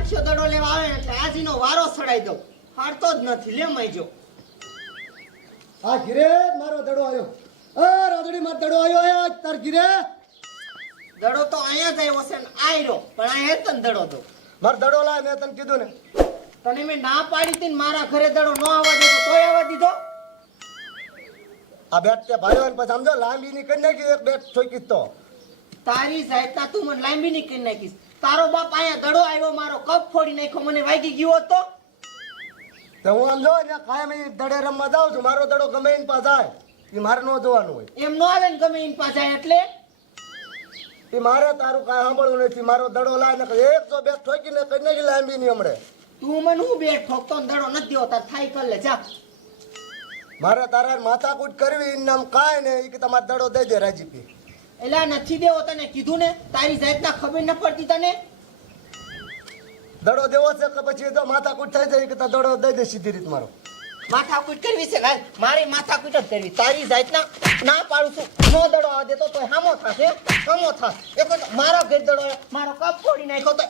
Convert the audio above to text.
પાછો દડો લેવા આવે એટલે આજીનો વારો સડાઈ દઉં. હારતો જ નથી લે મઈજો. આ ઘીરે મારો દડો આવ્યો. આ રાદડી માં દડો આવ્યો આજ તાર ઘીરે. દડો તો અહીંયા જ આવ્યો છે ને આયરો પણ અહીંયા તને દડો દો. મારો દડો લાય મેં તને કીધું ને. તને મેં ના પાડી હતી ને મારા ઘરે દડો ન આવવા દેતો તોય આવવા દીધો. આ બેટ તે ભાઈઓ ને પછી સમજો લાંબી ની કરી નાખી એક બેટ ઠોકી તો. તારી જાતના તું મને લાંબી ની કરી નાખીશ. તારો બાપ અહીંયા દડો આવ્યો મારો કપ ફોડી નાખ્યો મને વાગી ગયો હતો. તો હું આમ જો ને કાયમ ઈ દડે રમવા જાઉં છું મારો દડો ગમે એને પાસે જાય એ મારે ન જોવાનું હોય. એમ ન આવે ને ગમે એની પાસે એટલે એ મારે તારું કાંઈ સાંભળવું નથી. મારો દડો લાય ને એક જો બેટ ઠોકીને કરી નાખી લાંબી ની હમણે. તું મને હું બેટ ઠોકતો ને દડો નથી દેવો તાર થાય કર લે જા. મારે તારે માથાકૂટ કરવી એનું નામ કાંઈ ને એ કે તમારે દડો દઈ દે રાજીપી. એલા નથી દેવો તને કીધું ને તારી જાતના ખબર ન પડતી તને. દડો દેવો છે કે પછી તો માથાકૂટ થઈ જાય કે દડો દઈ દે સીધી રીત મારો. માથાકૂટ કરવી છે ભાઈ મારી માથાકૂટ જ કરવી. તારી જાતના ના પાડું છું નો દડો આ દેતો તો હામો થાશે હામો થાસ. એક મારો ઘેર દડો મારો કપ ફોડી નાખ્યો તો